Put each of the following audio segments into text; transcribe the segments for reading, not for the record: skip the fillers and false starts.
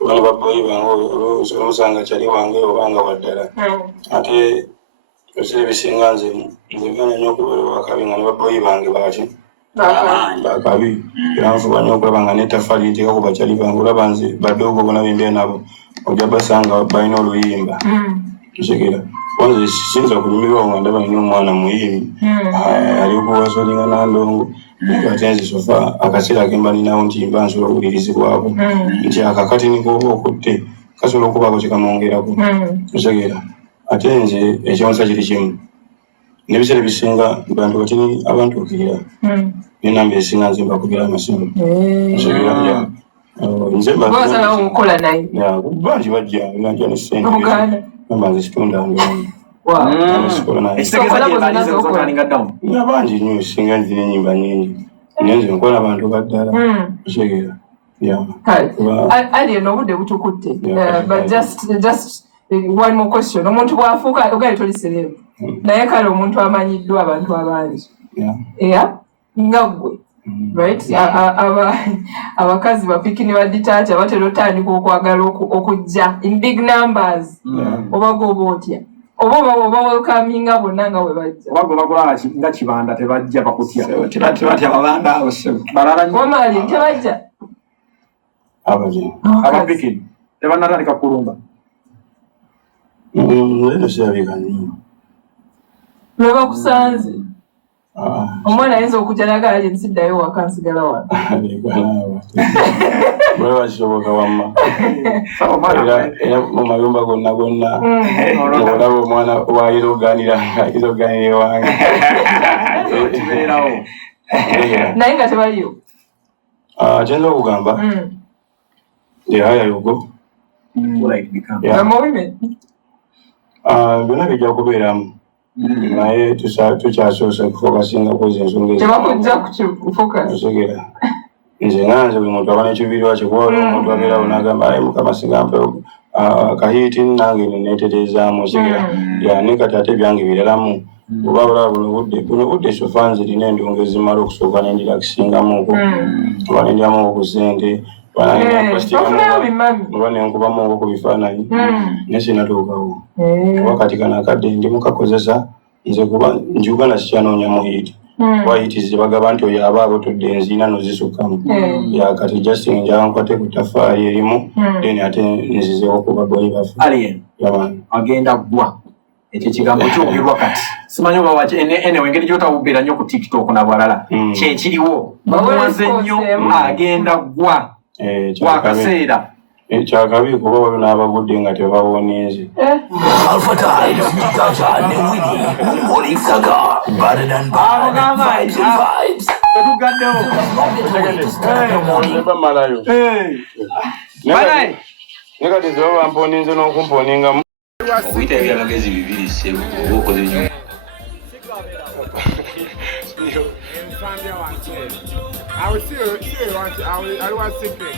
Wali baboyi bangu usanga chali wange obanga waddala ate ebisinga nze nziganya nnyo okubeera akabi nga ne baboyi bange baki bakabi era nfuba nnyo okulaba nga n'ettaffaali nteeka ku bakyali bange olaba nze badogo bona bembe nabo ojja basanga balina oluyimba kitegeera wanze sinza kunyumirwa nga ndaba nina omwana muyimbi ali okuwasolinga nandongo ate nze sofa akaseera akemba ninawo nti mba nsobola okuwulirizibwako nti akakati nikoba okutte kasobola okubaako kyekamwongerako kitegeera ate nze ekyonsa kiri kimu n'ebiseera ebisinga bantu batini abantuukirira n'enamba esinga nze mbakubira amasimu kitegeera nze bangi bajja nanja ne ssente namba nze situnda nge bangi nnyo singa nzina ennyimba nnyingi naye nze nkola abantu baddala kitegeera ali eno obudde butukutte but just one more question omuntu bw'afuuka ogaye toli serebu naye kale omuntu amanyiddwa abantu abangi nga ggwe right abakazi bapikini baditaati abatera otandika okwagala okujja in big numbers oba goba otya oba welcominga bonna nga bwe bajja oba gobakola nga kibanda tebajja bakutya tebatya babanda abo wamali tebajja abapikini tebanatandika kulumba eno sirabika nnyo lwe bakusanze omwana ayinza okujja nagala gye nsiddayo waka nsigala wano bwe bakisoboka wamma era mu mayumba gonna olaba omwana waayira oganira ayinza oganira ewange naye nga tebaliyo kyenza okugamba yayayogo byonna bijja kubeeramu naye tukyasoose kufokasinga kwezi ensonga ezitegeera nze nganze buli muntu aba nekibirwa kikuwola omuntu abeerawo n'agamba ayi mukama singampe kahiiti nange neneeterezaamu kitegeera yani kati ate byange biralamu oba olaba buno budde sofa nze rina endongo ezimala okusooka nendirakisingamuko oba nendyamuko ku ssente oba nenkubamuko ku bifaananyi naye sinatuukawo kuba kati kano akadde ndi mukakozesa nze kuba nti Uganda sikyanoonya muhiiti wahiiti zibagamba nti oyo aba abotodde enziina nozisukkamu yakati justin njaba nkwate ku ttaffaali erimu then ate nzizeewo ku bagoyi baffe agenda ggwa ekyo kigambo kyogerwa kati simanyi oba waki enewe engeri gyotawubeera nnyo ku tiktok nabwalala kyekiriwo bamuwaze nnyo agenda ggwa wakaseera ekyakabi kuba waliwo n'abagudde nga tebawoniize bamalayo ne kati zeba bamponiinze n'okumponingamu okuyita ebyamagezi bibiri sebo oba okoze nnyo I will see you I will secret.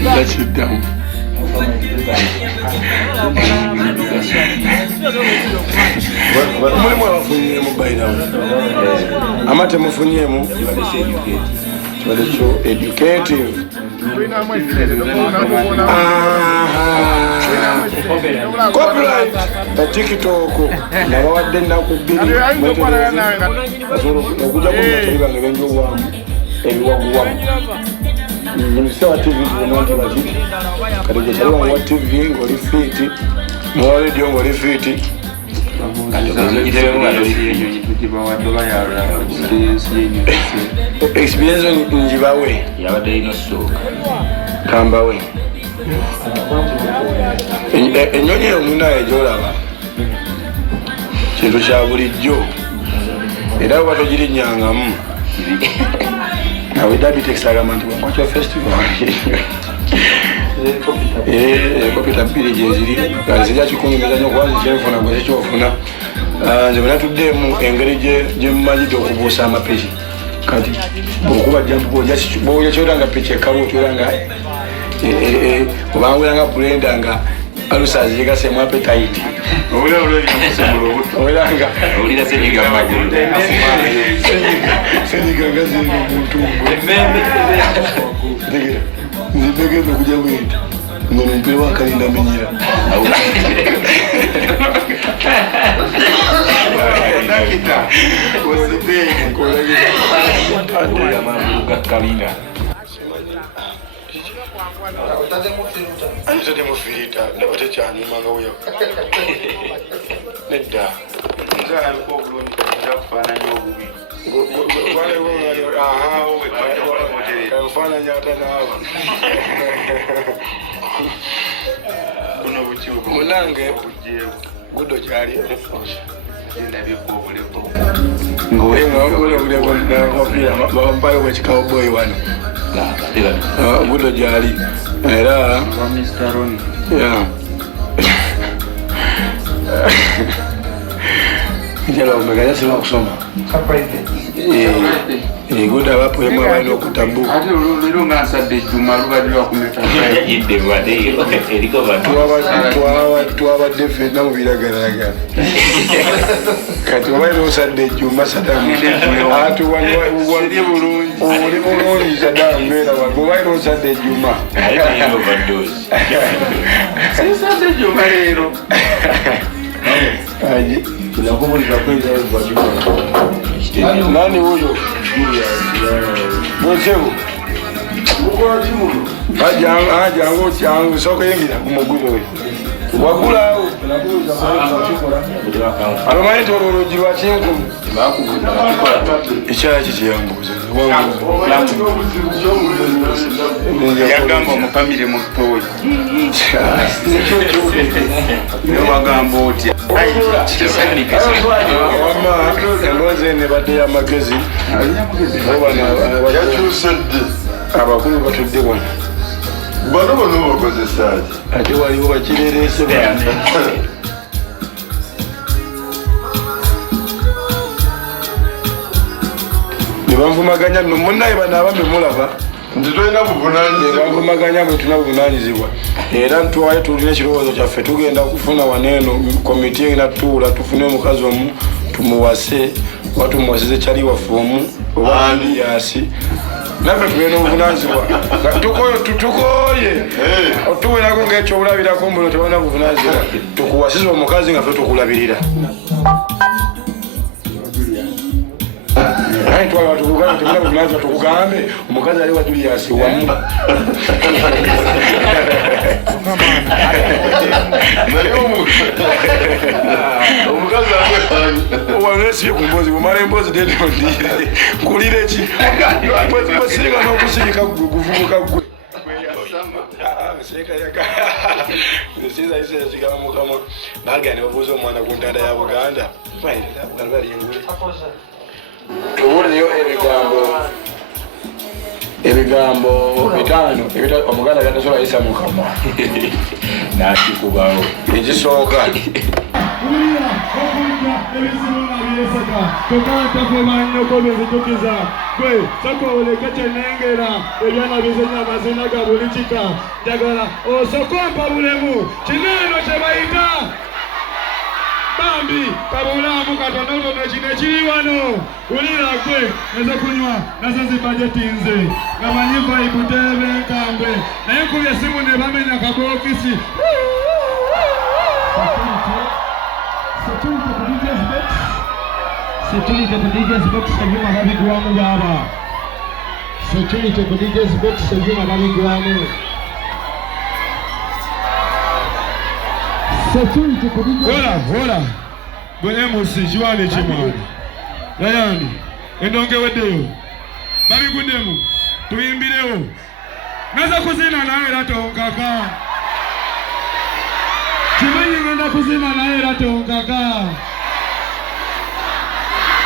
Let it down. Mulimu abafunyeemu bayirawo amate mufunyeemu kibadde kyo educative copyright TikTok nabawadde ennaku bbiri okujja kubatali bange benjowamu ebiwaguwamu minister TV nti baki kati gye kyali wange wa TV ng'oli fiiti nowa radio ng'oli fiiti experience njibawe yabadde ino sooka kambawe ennyonyi eyo munaye gyolaba kintu kya bulijjo era oba togirinyangamu awedabiteksagamba nti wakwakywa festival kopita bbiri gyeziri zijja kikunyumiza nnyo kuba zikyenfuna gwe zikyofuna nze bwe natuddeemu engeri gye mumanyidde okubuusa amapiki kati bwokuba bwoja kyolanga piki ekabu otwera nga Kubangulanga blender nga alusazika semu appetite. Olanga Olira senyiga magulu. Senyiga ngazi muntu. Nzibege okuja wenda. Ngono mpira wakalinda menyera. Nakita. Wosibege kolege. Ande ya mambo kalinda. Anitade mufirita ndabate cyane manga uyo. Nedda. Nzara ko bulungi ndafana nyobubi. Wale wale aha we kwa mfana nyata nawa. Kuna buchiwo munange gudo cyari Vampayo with cowboy one. Good jolly. Mr. Ronnie. Yeah. Njalo umeganya sima kusoma. Good hapo yema bano kutambu. Ate lero ngasadde Juma lubadde kumeta. Yidde bade eriko bado. Tuwa defe na mubiragaraga. Kati wale osadde Juma Sadamu. Atu wali bulungi. Oli bulungi Sadamu mera wale osadde Juma. Ayo overdose. Sasa Juma lero. Aje. Tunakumulika kwenda kwa Juma. Nani huyo? Mwezewu. Uko timu. Aja ngo soko yengira kumugulu we. Wagula u. Alomani tororo jirwa chingu. Ichara chiyambuza. Yagamba mu family mu toyi. Yo wagambo oti. Mama, emboze ne badde amagezi. Abakulu batudde wano. Bano bakozesa ate waliwo bakirerese ne banvumaganya nno munnaye bano abambe mulaba nti tolina buvunaanyizibwa. banvumaganya bwe tulina buvunaanyizibwa era ntwaye tulina ekirowoozo kyaffe tugenda kufuna waneeno komiti erina tuula tufune omukazi omu tumuwase oba tumuwasize kyali waffe omu oba Aliyasi naffe tugenda obuvunaanyizibwa tukoye otuwerako ng'ekyobulabirako mbuno tebana buvunaanyizibwa tukuwasiza omukazi nga ffe tukulabirira twala tukugamba tebana buvunaanyizibwa tukugambe omukazi ali wa Aliyasi wamu Omukazi wanesiye ku mbozi bumala emboozi dedondire nkulira eki bwesinga n'okusirika guvubuka gwe nesiza iseera kigaba mukama bagenda ne babuuza omwana ku ntanda ya Buganda tuwuliyo ebigambo bitaano omuganda byatasobola yisa mukama nakikubawo ekisooka tokantakumanyokobezijukiza gwe sokooleka kyenengera ebyana bizenya amazina ga buli kika njagala osokompa bulemu kino kye bayita bambi kabulaamu katonotono kino ekiri wano wulira gwe neze kunywa nazo zibajeti nze nga manyi vaibu teebe enkambwe naye nkubye esimu ne bamenya kabookisi Security ku DJ's box ebyuma babigwamu baba. Security ku DJ's box ebyuma babigwamu. Security ku DJ's hola. Bwene musi jiwale chimwana. Yayandi. Endonge wedeyo. Babigudemu. Tuyimbirewo. Naza kuzina nawe ratonkaka. Chimenyi ngenda kuzina nawe ratonkaka.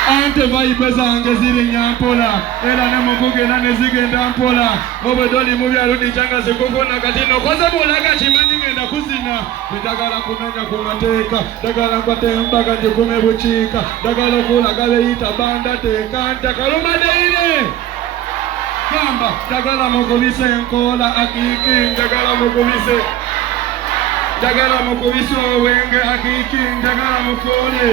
Ante vibe zange ziri nyampola era ne mukugenda ne zigenda mpola obedoli mu byaludi changa sekokona katino koza bulaga chimanyi ngenda kuzina ndagala kumenya ku mateeka ndagala kwatemba kanje kume buchika ndagala kulaga beita banda teka ntakaluma deire Gamba, njagala mukubise Nkola akiki, njagala mukubise. Njagala mukubise Owenge akiki, njagala mufune.